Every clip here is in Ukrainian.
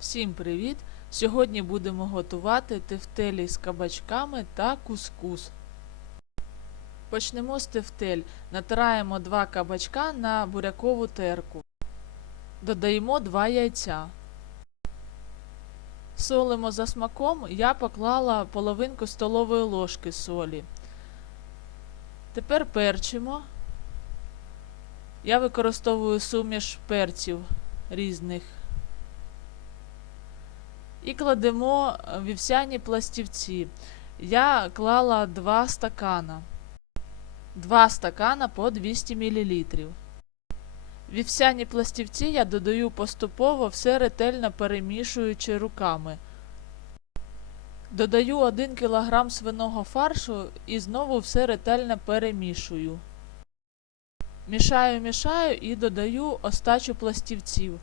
Всім привіт! Сьогодні будемо готувати тефтелі з кабачками та кускус. Почнемо з тефтель. Натираємо 2 кабачка на бурякову терку. Додаємо 2 яйця. Солимо за смаком. Я поклала половинку столової ложки солі. Тепер перчимо. Я використовую суміш перців різних. І кладемо е, вівсяні пластівці. Я клала 2 стакана. 2 стакана по 200 мл. Вівсяні пластівці я додаю поступово, все ретельно перемішуючи руками. Додаю 1 кг свиного фаршу і знову все ретельно перемішую. Мішаю, мішаю і додаю остачу пластівців.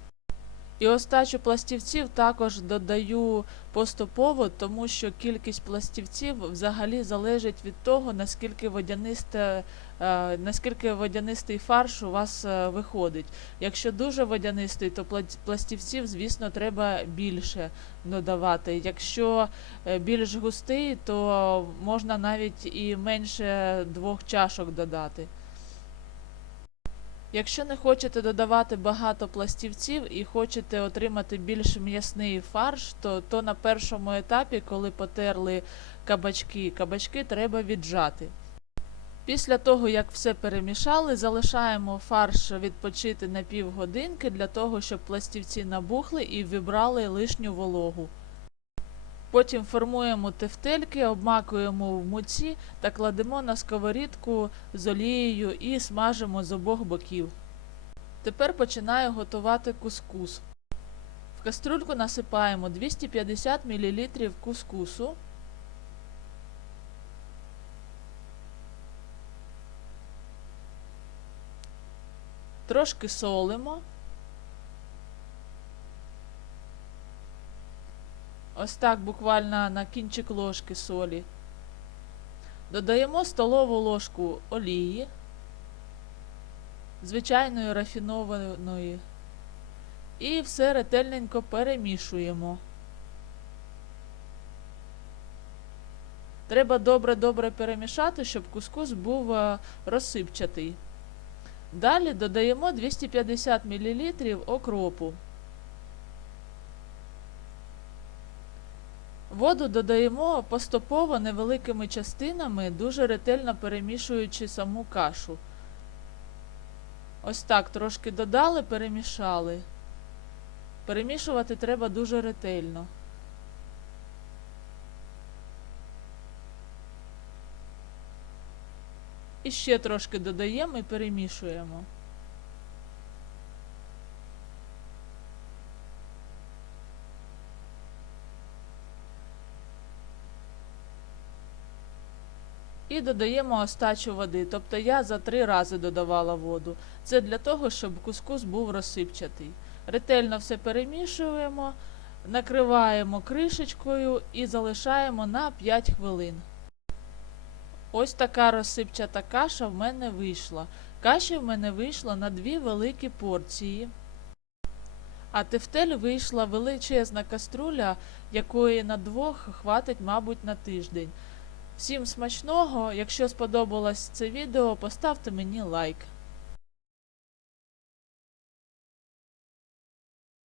І остачу пластівців також додаю поступово, тому що кількість пластівців взагалі залежить від того, наскільки водянисте, е, наскільки водянистий фарш у вас е, виходить. Якщо дуже водянистий, то пла- пластівців, звісно, треба більше додавати. Якщо е, більш густий, то можна навіть і менше двох чашок додати. Якщо не хочете додавати багато пластівців і хочете отримати більш м'ясний фарш, то, то на першому етапі, коли потерли кабачки, кабачки треба віджати. Після того, як все перемішали, залишаємо фарш відпочити на півгодинки для того, щоб пластівці набухли і вибрали лишню вологу. Потім формуємо тефтельки, обмакуємо в муці та кладемо на сковорідку з олією і смажимо з обох боків. Тепер починаю готувати кускус. В каструльку насипаємо 250 мл кускусу. Трошки солимо. Ось так буквально на кінчик ложки солі. Додаємо столову ложку олії, звичайної рафінованої. І все ретельненько перемішуємо. Треба добре-добре перемішати, щоб кускус був е, розсипчатий. Далі додаємо 250 мл окропу. Воду додаємо поступово невеликими частинами, дуже ретельно перемішуючи саму кашу. Ось так трошки додали, перемішали. Перемішувати треба дуже ретельно. І ще трошки додаємо і перемішуємо. І додаємо остачу води. Тобто я за три рази додавала воду. Це для того, щоб кускус був розсипчатий. Ретельно все перемішуємо, накриваємо кришечкою і залишаємо на 5 хвилин. Ось така розсипчата каша в мене вийшла. Каші в мене вийшло на дві великі порції. А тефтель вийшла величезна каструля, якої на двох хватить, мабуть, на тиждень. Всім смачного! Якщо сподобалось це відео, поставте мені лайк.